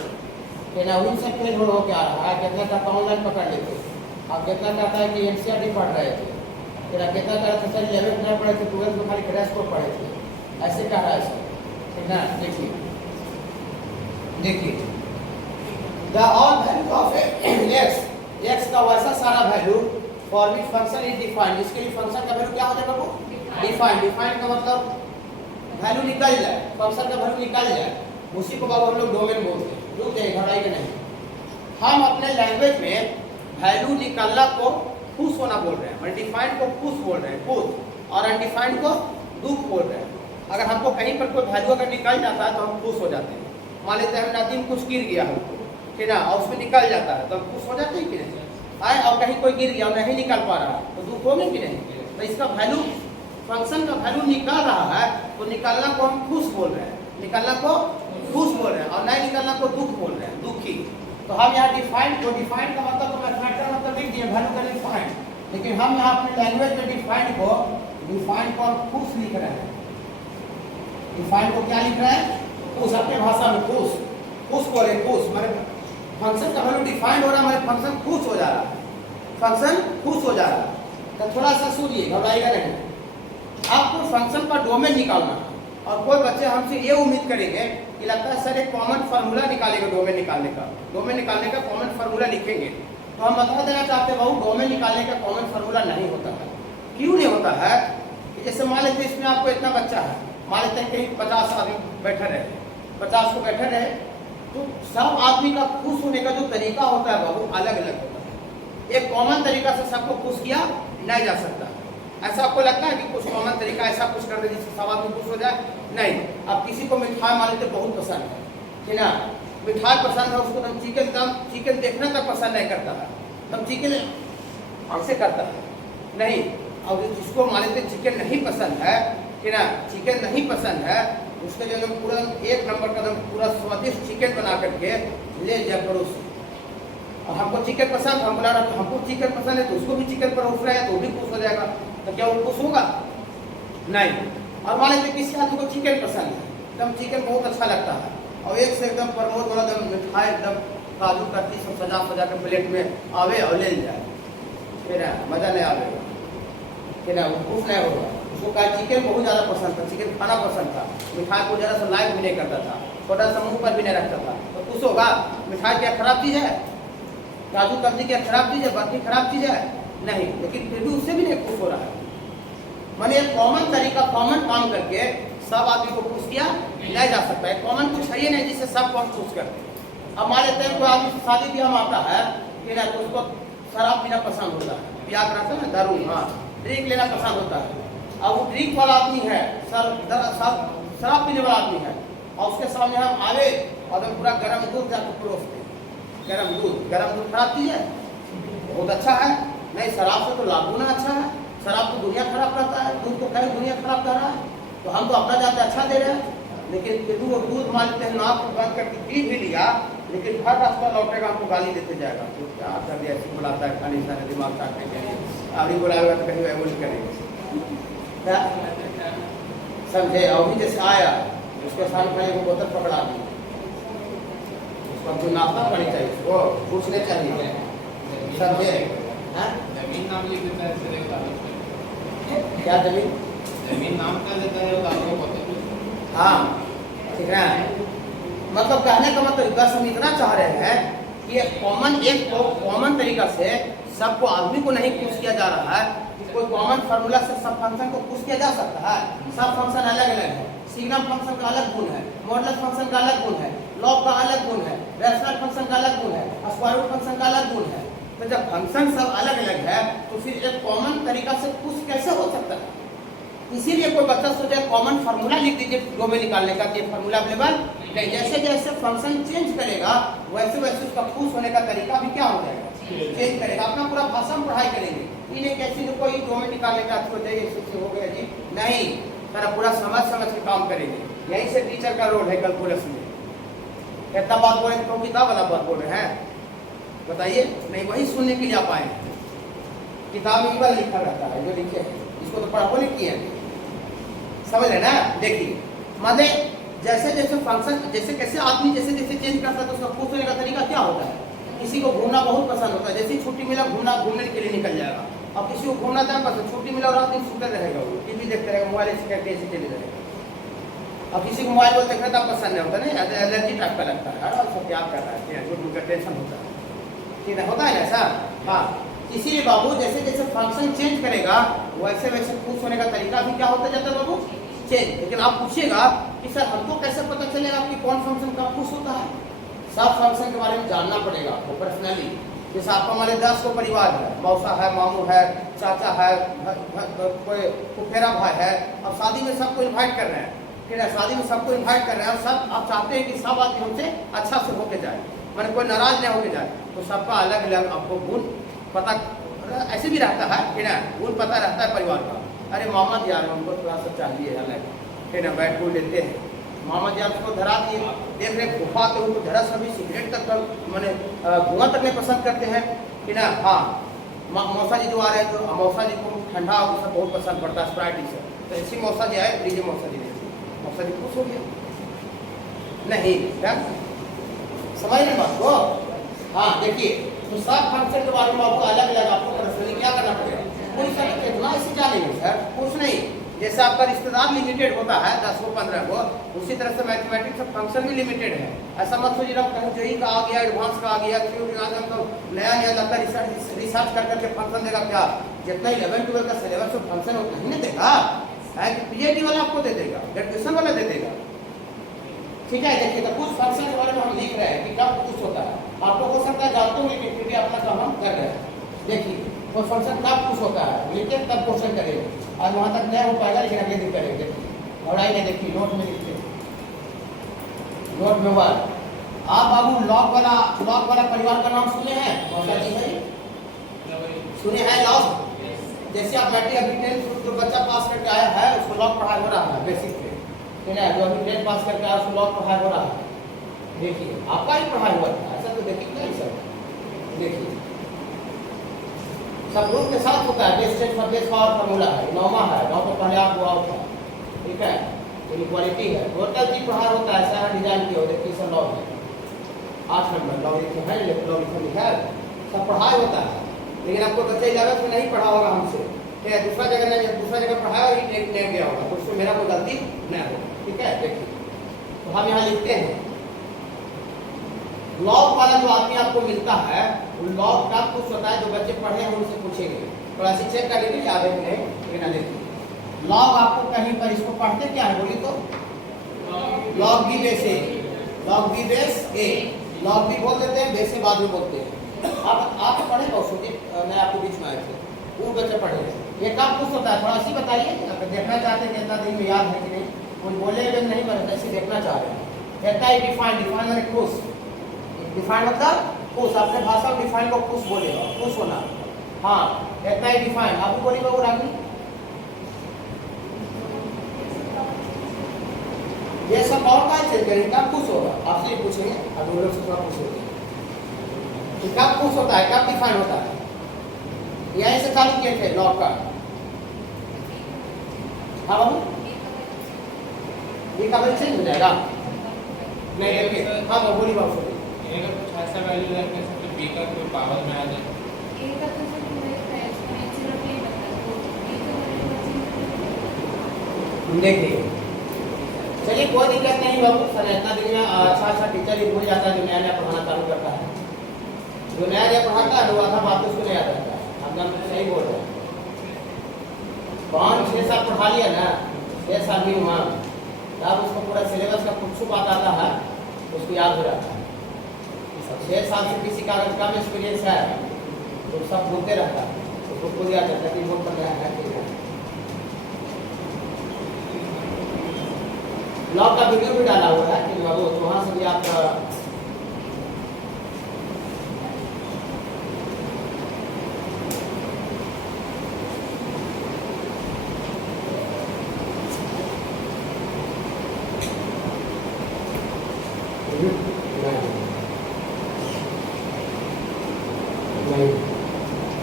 कि ना उन सब फेल हो क्या रहा है, कितना का ऑनलाइन पकड़ लेते, अब कितना कहता है कि एनसीईआरटी पढ़ रहे थे, फिर कितना कहता था सर 11th नहीं पढ़े थे, 12th में खाली क्रैश कोर्स पढ़े थे, ऐसे कह रहा है सर, ठीक ना। देखिए the all value of x का वैसा सारा value for which function is defined, इसके लिए फंक्शन का वैल्यू क्या हो जाएगा बाबू? डिफाइंड। डिफाइंड का मतलब वैल्यू निकल जाए, फंक्शन का वैल्यू निकल जाए, उसी को बाबू हम लोग डोमेन बोलते हैं। रुक जाइए, घबराइए नहीं, हम अपने लैंग्वेज में वैल्यू निकालना को पुश होना बोल रहे हैं, डिफाइंड को पुश बोल रहे हैं, पुश, और अनडिफाइंड को दुख बोल रहे हैं। अगर हमको कहीं पर कोई वैल्यू अगर निकल जाता है तो हम खुश हो जाते हैं। मान लेते हैं नदी में कुछ गिर गया हमको, ठीक ना, और उसमें निकल जाता है तो हम खुश हो जाते हैं कि नहीं आए, और कहीं कोई गिर गया और नहीं निकल पा रहा तो दुख होंगे कि नहीं। तो इसका वैल्यू फंक्शन का वैल्यू निकाल रहा है तो निकालना को हम खुश बोल रहे हैं, निकालना को खुश बोल रहे हैं, और नहीं निकालना को दुख बोल रहे हैं, दुखी। तो हम यहाँ डिफाइंड को, डिफाइंड का मतलब तो मैथमेटिकल मतलब लिख दिए वैल्यू का डिफाइंड, लेकिन हम यहाँ अपने लैंग्वेज में डिफाइंड को हम खुश लिख रहे हैं। डिफाइंड को क्या लिख रहे हैं? खुश, अपने भाषा में खुश, खुश बोले, खुश माने फंक्शन का वैल्यू डिफाइंड हो रहा है, हमारे फंक्शन खुश हो जा रहा है, फंक्शन खुश हो जा रहा है। तो थोड़ा सा सुनिए, घबराइएगा नहीं, आपको फंक्शन का डोमेन निकालना, और कोई बच्चे हमसे ये उम्मीद करेंगे कि लगता है सर एक कॉमन फार्मूला निकालेगा डोमेन निकालने का, डोमेन निकालने का कॉमन फार्मूला लिखेंगे। तो हम बता देना चाहते हैं बाबू, डोमेन निकालने का कॉमन फार्मूला नहीं होता है। क्यों नहीं होता है? जैसे मान लेते इसमें आपको इतना बच्चा है, मान लेते हैं कहीं 50 आदमी बैठे रहे, 50 को बैठे रहे, तो सब आदमी का खुश होने का जो तरीका होता है बाबू अलग अलग होता है। एक कॉमन तरीका से सबको खुश किया नहीं जा सकता। ऐसा आपको लगता है कि कुछ कॉमन तरीका ऐसा कुछ कर दे जिससे सब आदमी खुश हो जाए? नहीं। अब किसी को मिठाई मान लेते बहुत पसंद है, कि ना, मिठाई पसंद है उसको, हम चिकन देखना तक पसंद नहीं करता है, हम चिकन हमसे करता है नहीं। और जिसको मान लेते चिकन नहीं पसंद है, कि ना, चिकन नहीं पसंद है, उसके जो पूरा एक नंबर का पूरा स्वादिष्ट चिकन बना करके ले जा पड़ोस। और हमको चिकन पसंद, हम बोला रहा हमको चिकन पसंद है तो उसको भी चिकन पर उठ रहा है तो वो भी खुश हो जाएगा। तो क्या वो खुश होगा? नहीं। और मान लेते किसी आदमी को चिकन पसंद है, एकदम चिकन बहुत अच्छा लगता है, और एक से एकदम प्रमोद वाला एकदम मिठाई एकदम काजू कतली सब सजा के प्लेट में आवे और ले जाए, फिर मज़ा नहीं आवेगा, फिर वो खुश नहीं होगा। उसको कहा चिकन बहुत ज़्यादा पसंद था, चिकन खाना पसंद था, मिठाई को ज़रा सा लाइक भी नहीं करता था, छोटा सा मुँह पर भी नहीं रखता था, तो खुश होगा? मिठाई क्या खराब चीज़ है? काजू कतली क्या खराब चीज़ है? बाकी खराब चीज़ है? नहीं, लेकिन फिर भी उससे भी नहीं खुश हो रहा है। माने एक कॉमन तरीका, कॉमन काम करके सब आदमी को पुश किया नहीं जा सकता है। कॉमन कुछ है ही नहीं जिससे सब कौन पुश करते हैं। अब मान लेते हैं कोई आदमी शादी ब्याह में आता है कि ना, तो उसको शराब पीना पसंद होता है, ब्याह कराते हैं ना दारू, हाँ ड्रिंक लेना पसंद होता है। अब वो ड्रिंक वाला आदमी है, शराब पीने वाला आदमी है, और उसके सामने हम आवे और हम पूरा गर्म दूध जाकर परोसते हैं। गर्म दूध खराब चीज है? बहुत अच्छा है। नहीं, शराब से तो लाख गुना अच्छा है। शराब तो दुनिया खराब करता है, दूध तो कहीं दुनिया खराब कर रहा है। तो हम तो अपना जाते अच्छा दे रहे हैं, लेकिन फिर वो दूध मान लेते हैं, नाक को बंद करके पी भी लिया, लेकिन हर रास्ता लौटेगा हमको गाली देते जाएगा। तो क्या कभी ऐसे बुलाता है, खाली सारे दिमाग काटने के लिए, अभी बुलाएगा तो कहीं वो नहीं करेंगे, क्या समझे? और भी जैसे आया उसके सामने वो बोतल पकड़ा दी, उसको जो नाश्ता करनी चाहिए, उसको पूछने चाहिए, समझे? जमीन नाम लिख देता है सिरे का, क्या जमीन नाम का देता है आपको पता है? हाँ ठीक है। मतलब कहने का मतलब बस हम इतना चाह रहे हैं कि एक कॉमन तरीका से सबको, आदमी को नहीं पुश किया जा रहा है कि कोई कॉमन फार्मूला से सब फंक्शन को पुश किया जा सकता है। सब फंक्शन अलग अलग है। सिग्नम फंक्शन का अलग गुण है, मॉडुलस फंक्शन का अलग गुण है, लॉग का अलग गुण है, रैशनल फंक्शन का अलग गुण है, स्क्वायर रूट फंक्शन का अलग गुण है। तो जब फंक्शन सब अलग अलग है तो फिर एक कॉमन तरीका से पुश कैसे हो सकता है? इसीलिए कोई बच्चा सोचे कॉमन फार्मूला लिख दीजिए डोमेन निकालने का, ये फार्मूला अवेलेबल नहीं। जैसे जैसे फंक्शन चेंज करेगा वैसे वैसे उसका पुश होने का तरीका भी क्या हो जाएगा, चेंज करेगा। अपना पूरा भाषा में पढ़ाई करेंगे, इन्हें कैसे कोई डोमेन निकालने का हो जाए हो गया जी नहीं, सारा पूरा समझ के काम करेंगे। यही से टीचर का रोल है कैलकुलस में। कितना बात बोले तो किताब वाला बात बोल रहे हैं, बताइए? नहीं, वही सुनने के लिए आप आए। किताब में वाला लिखा रहता है जो लिखे हैं, इसको तो पढ़ा नहीं किया, समझ रहे ना? देखिए माने जैसे जैसे फंक्शन, जैसे कैसे आदमी जैसे जैसे चेंज करता है तो उसका पुश होने का तरीका क्या होता है। किसी को घूमना बहुत पसंद होता है, जैसे छुट्टी मिला घूमने के लिए निकल जाएगा। अब किसी को घूमना टाइम पसंद, छुट्टी मिला और रात दिन सुते रहेगा, वो टीवी देखते रहेगा, मोबाइल ऐसे चले रहेगा। अब किसी को मोबाइल को देखना तो पसंद नहीं होता, नहीं एलर्जी टाइप का लगता है, और सब याद कर रहा है, उनका टेंशन होता है, ठीक है, होता है ना ऐसा। हाँ, इसीलिए बाबू जैसे जैसे फंक्शन चेंज करेगा वैसे वैसे पुश होने का तरीका भी क्या होता जाता है बाबू, चेंज। लेकिन आप पूछिएगा कि सर हमको कैसे पता चलेगा कि कौन फंक्शन कब पुश होता है? सब फंक्शन के बारे में जानना पड़ेगा आपको पर्सनली। जैसे आपका हमारे 10 को परिवार है, मौसा है, मामू है, चाचा है, कोई फुफेरा भाई है, और शादी में सबको इन्वाइट कर रहे हैं, ठीक है, शादी में सबको इन्वाइट कर रहे हैं, और सब आप चाहते हैं कि सब आदमी हमसे अच्छा से होके जाए, मैंने कोई नाराज नहीं होके जाए। तो सबका अलग अलग आपको गुण पता ऐसे भी रहता है, ठीक है, गुण पता रहता है परिवार का। अरे मामा जी यार हमको थोड़ा सा चाहिए अलग, ठीक है, बैठ को लेते हैं, मामा जी उसको धरा दिए, देख रहे फूफा तो उनको धरा सभी सिगरेट तक मैंने धुआं तक नहीं पसंद करते हैं, ठीक है। हाँ, मौसा जी जो आ रहे हैं, जो मौसा जी को ठंडा सब बहुत पसंद पड़ता है, स्प्राइट से, तो ऐसी मौसा जी आए, लीजिए मौसा जी, मौसा जी खुश हो गया नहीं, क्या समझ रहे बात को? हाँ देखिए, तो सब फंक्शन के बारे में आपको अलग अलग आपको पर्सनली क्या करना पड़ेगा, कोई सर कितना इससे जानेंगे सर, कुछ नहीं। जैसे आपका रिश्तेदार लिमिटेड होता है 10 को 15 को, उसी तरह से मैथमेटिक्स सब फंक्शन भी लिमिटेड है। ऐसा मत सोचिए कहीं जेई का आ गया, एडवांस का आ गया, क्योंकि आज हम तो नया लगता है रिसर्च कर करके फंक्शन देगा, क्या जितना 11-12 का सिलेबस फंक्शन उतना ही नहीं देगा, पीएचडी वाला आपको दे देगा, ग्रेजुएशन वाला दे देगा, ठीक है। देखिए तो कुछ फंक्शन के बारे में हम लिख रहे हैं कि कब कुछ होता है, आपको हो सकता है जानते हो, लेकिन फिर भी अपना काम हम कर रहे हैं। देखिए वो फंक्शन कब कुछ होता है, लिखते तब क्वेश्चन करेंगे, और वहाँ तक नहीं हो पाएगा, लेकिन अगले दिन करेंगे। पढ़ाई नहीं, देखिए नोट में लिखते, नोट में हुआ आप बाबू लॉग वाला परिवार का नाम सुने हैं? मौसा जी भाई सुने हैं लॉग? जैसे आप मैट्रिक अभी 10th जो बच्चा पास करके आया है उसको लॉग पढ़ाई हो रहा है बेसिक पे, ठीक है, जो अभी 10th पास करके आया उसको लॉग पढ़ाई हो रहा है। देखिए आपका ही पढ़ाई हुआ था, ऐसा तो देखिए नहीं सर, देखिए सब ग्रुप के साथ होता है, base test base power formula है, 9वां है, 9 तो पहले आप हुआ था, ठीक है, तो इक्वालिटी है, टोटल की पढ़ाई होता है, ऐसा डिजाइन किया हो, देखिए सब लॉग है, 8 नंबर लॉगरिथम है, लॉगरिथम है, सब पढ़ाई होता है। लेकिन आपको बच्चे 11th में नहीं पढ़ा होगा हमसे, ठीक है, दूसरा जगह पढ़ाया और नहीं गया होगा, तो उसमें मेरा कोई गलती नहीं होगा, ठीक है। देखिए तो हम यहाँ लिखते हैं लॉग वाला जो आदमी आपको मिलता है वो लॉग का कुछ होता है, जो बच्चे पढ़े हैं उनसे पूछेंगे, थोड़ा सी चेक कर लीजिए याद है कि नहीं, लेकिन देखिए लॉग आपको कहीं पर इसको पढ़ते क्या है बोलिए तो, लॉग बी बेस ए, लॉग बी बेस ए, लॉग बी बोल देते हैं, बेस ए बाद में बोलते हैं। अब आप पढ़े कौशल, मैं आपको बीच में आए थे, वो बच्चे पढ़े। ये कब कुछ होता है थोड़ा सी बताइए, अगर देखना चाहते हैं कितना दिन में याद है कि नहीं, कोई बोले भी नहीं पर ऐसे देखना चाह रहे हैं। कहता है डिफाइन, डिफाइन मैंने खुश, डिफाइन मतलब खुश, अपने भाषा में डिफाइन को खुश बोले, खुश होना। हाँ कहता है डिफाइन, आप बोलिए बाबू रागी। ये सब और का चेंज करेंगे, कब खुश होगा आपसे ही पूछेंगे, अब वो लोग से थोड़ा पूछेंगे कि कब खुश होता है, कब डिफाइन होता है। यहीं से चालू किए थे लॉग का। हाँ बाबू, ये कब चेंज हो जाएगा नहीं देखिए। हाँ बाबू बोलिए बाबू। ए का कुछ ऐसा वैल्यू रखने से कि बी का कोई पावर में आ जाए। ए का तो सिर्फ पूरे एक्सपोनेंशियल पे बता दो, ए का वैल्यू देखिए चलिए कोई दिक्कत नहीं बाबू, सर इतना दिन में अच्छा टीचर ही भूल जाता है जो नया नया पढ़ाना चालू करता है। जो नया नया पढ़ाता है वो आधा बात उसको नहीं याद रहता है। हम सही बोल रहे हैं, 5-6 साल पढ़ा लिया ना, 6 साल भी हुआ, तब उसको पूरा सिलेबस का कुछ बात आता है, उसको याद हो जाता है। 6 साल से किसी का अगर कम एक्सपीरियंस है तो सब बोलते रहता है, उसको खुद याद रहता है कि वो कर रहा है। लॉग का वीडियो भी डाला हुआ है कि बाबू तो वहाँ से भी आप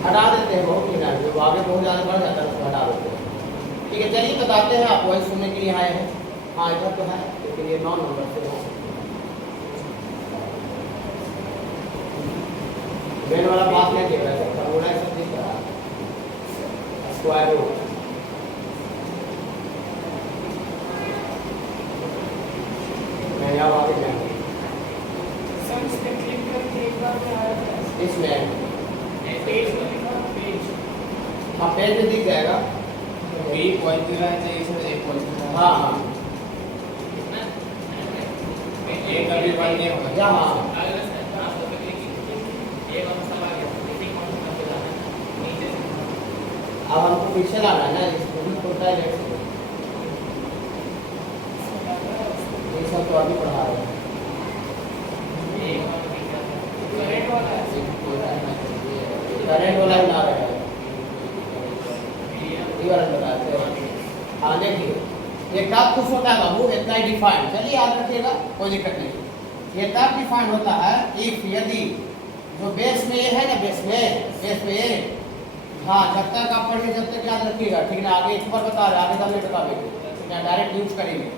हटा देते हैं बहुत ही ना, जो आगे बहुत ज़्यादा बढ़ जाता है उसको हटा देते हैं। ठीक है चलिए बताते हैं, आप वही सुनने के लिए आए हैं। हाँ इधर तो है लेकिन ये 9 नंबर से है, मेन वाला बात नहीं देख रहा है, फॉर्मूला सब दिख रहा है, स्क्वायर रूट। मैं यहाँ आगे जाऊँगा इसमें, हाँ पेज में दिख जाएगा। बी पॉजिटिव रहना चाहिए, इसमें ए पॉजिटिव। हाँ हाँ ए का भी 1 नहीं होगा। यहाँ अब हमको पीछे लाना है ना, इसको भी खोलता है लेट से। ये सब तो अभी पढ़ा रहे हैं। करंट वाला ही ना रहे, ये वाला बताते हैं। हाँ देखिए ये कब कुछ होता है बाबू, इतना ही डिफाइन, चलिए याद रखिएगा कोई दिक्कत नहीं। ये तब डिफाइन होता है इफ यदि जो बेस में ये है ना, बेस में ये, हाँ जब तक आप पढ़िए जब तक याद रखिएगा, ठीक है। आगे एक बार बता रहे, आगे का बता देंगे, डायरेक्ट यूज करेंगे,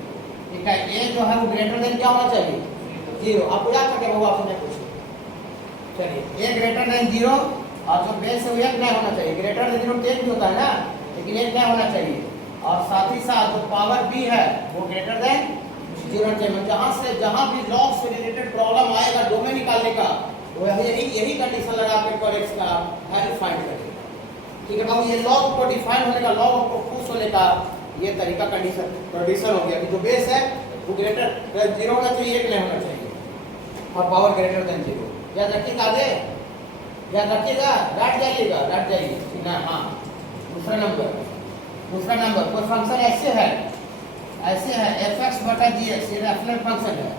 ठीक है। ये जो है वो ग्रेटर देन क्या होना चाहिए, 0। आपको याद करके बाबू आपसे मैं पूछूँ, चलिए ये ग्रेटर देन 0, और जो बेस है वो 1 नहीं होना चाहिए। ग्रेटर देन 0 1 भी होता है ना, लेकिन 1 नहीं होना चाहिए। और साथ ही साथ जो पावर b है वो ग्रेटर देन 0 चाहिए। जहाँ भी लॉग से रिलेटेड प्रॉब्लम आएगा डोमेन निकालने का, वो यही कंडीशन लगा के कॉलेज का वैल्यू फाइंड करेगा, ठीक है बाबू। ये लॉग को डिफाइन होने का, लॉग को खुश होने का ये तरीका कंडीशन हो गया कि जो बेस है वो ग्रेटर 0 होना चाहिए, 1 नहीं होना चाहिए, और पावर ग्रेटर देन 0। याद रखिएगा, आगे याद रखिएगा, रट जाइए ठीक है। हाँ दूसरा नंबर कोई फंक्शन ऐसे है fx बटा gx, ये रेफरेंस फंक्शन है।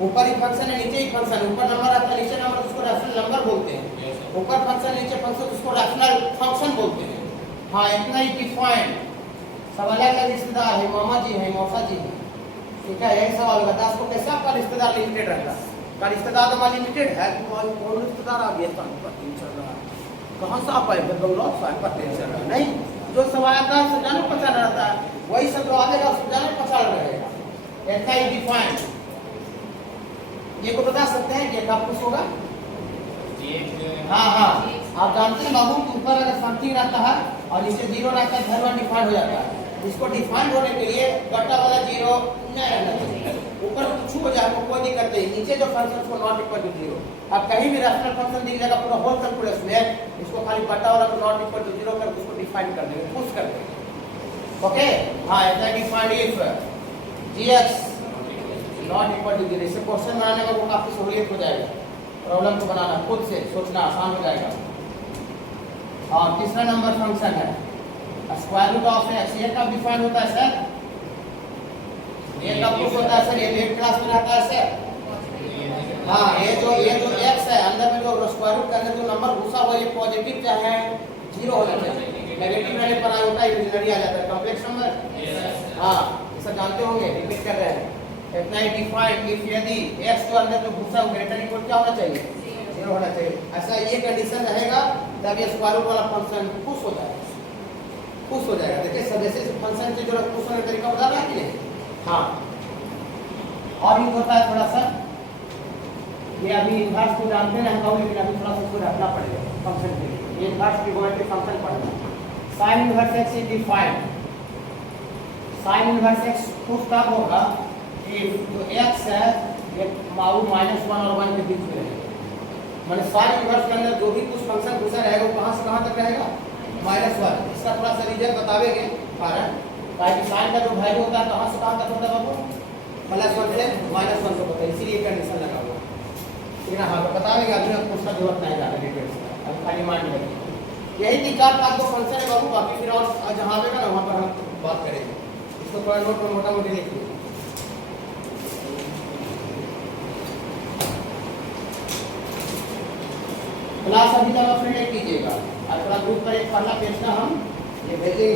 ऊपर ही फंक्शन है, नीचे ही फंक्शन, ऊपर नंबर आता है, नीचे नंबर, उसको रेफरेंस नंबर बोलते हैं। ऊपर फंक्शन नीचे फंक्शन, उसको रेफरेंस फंक्शन बोलते हैं। हाँ इतना ही डिफाइन, सब अलग अलग रिश्तेदार है, मामा जी है, मौसा जी है, ठीक है। यही सवाल होगा, उसको कैसे आपका रिश्तेदार लिमिटेड रहता है, का रिश्तेदार तो लिमिटेड है, कौन रिश्तेदार आ गया चल रहा है, कहाँ से आप आए, बंगलौर से पता चल रहा है नहीं, जो सवाल आता है उससे जाने पहचान रहता है, वही सब जो आएगा उससे जाने पहचान रहेगा। इतना ही डिफाइन, ये को बता सकते हैं कि कब कुछ होगा। हाँ आप जानते हैं बाबू कि ऊपर अगर समथिंग रहता है और नीचे 0 रहता है, घर डिफाइन हो जाता है। इसको डिफाइन होने के लिए बटा वाला 0 नहीं रहना चाहिए, ऊपर कुछ हो जाए तो कोई दिक्कत नहीं, नीचे जो फंक्शन को नॉट इक्वल टू 0। अब कहीं भी रेशनल फंक्शन दिख जाएगा पूरा होल कैलकुलस में, इसको खाली बटा वाला को नॉट इक्वल टू 0 कर उसको डिफाइन कर देंगे, पुश कर देंगे, ओके हाँ ऐसा defined if gx not equal to 0। इससे क्वेश्चन बनाने में वो काफी सहूलियत हो जाएगा, प्रॉब्लम को बनाना खुद से सोचना आसान हो जाएगा। और तीसरा नंबर फंक्शन है स्क्वायर रूट ऑफ एक्स। ये कब डिफाइन होता है सर? ये कब प्रूफ होता है सर? ये लेट क्लास में रहता है सर। हाँ ये जो x है अंदर में जो स्क्वायर रूट करने जो नंबर घुसा हुआ ये पॉजिटिव चाहे जीरो होना चाहिए, नेगेटिव रहने पर आया होता है इमेजिनरी आ जाता है कॉम्प्लेक्स नंबर। हाँ ये सब जानते होंगे, रिपीट कर रहे हैं। इतना ही डिफाइंड इफ यदि x जो अंदर जो घुसा हुआ ग्रेटर इक्वल क्या होना चाहिए? जीरो होना चाहिए। ऐसा ये कंडीशन रहेगा तब ये स्क्वायर रूट वाला फंक्शन खुश हो जाएगा, खुश हो जाएगा। देखिए सब ऐसे फंक्शन से जो खुश होने का तरीका बता रहा है कि नहीं? हाँ और ये होता है थोड़ा सा, ये अभी इन्वर्स को जानते हैं हम, लेकिन अभी थोड़ा सा इसको रखना पड़ेगा फंक्शन के लिए। ये इन्वर्स ट्रिगोनोमेट्रिक फंक्शन पढ़ना। sin inverse x is defined. sin inverse x खुश कब होगा? if जो x है ये माउ -1 और 1 के बीच में रहेगा। माने sin इनवर्स के अंदर जो भी कुछ फंक्शन घुसा रहेगा वो कहां से कहां तक रहेगा? -1। इसका थोड़ा सा रीजन बतावेंगे कारण, ताकि sin का जो वैल्यू होता है कहां से कहां तक होता है बाबू? +1 से -1 तक होता है, इसीलिए कंडीशन लगा हुआ है। ठीक है हाँ तो बतावेंगे, अभी आपको उसका जरूरत नहीं ज्यादा डिटेल्स का, अब खाली मान लीजिए यही 3-4-5 को फंक्शन है बाबू। बाकी फिर और जहां आएगा ना वहां पर हम बात करेंगे। इसको थोड़ा नोट में मोटा मोटी लिख लीजिए। क्लास अभी तक अपने नहीं कीजिएगा और थोड़ा ग्रुप पर एक पढ़ना भेजना हम ये भेजेंगे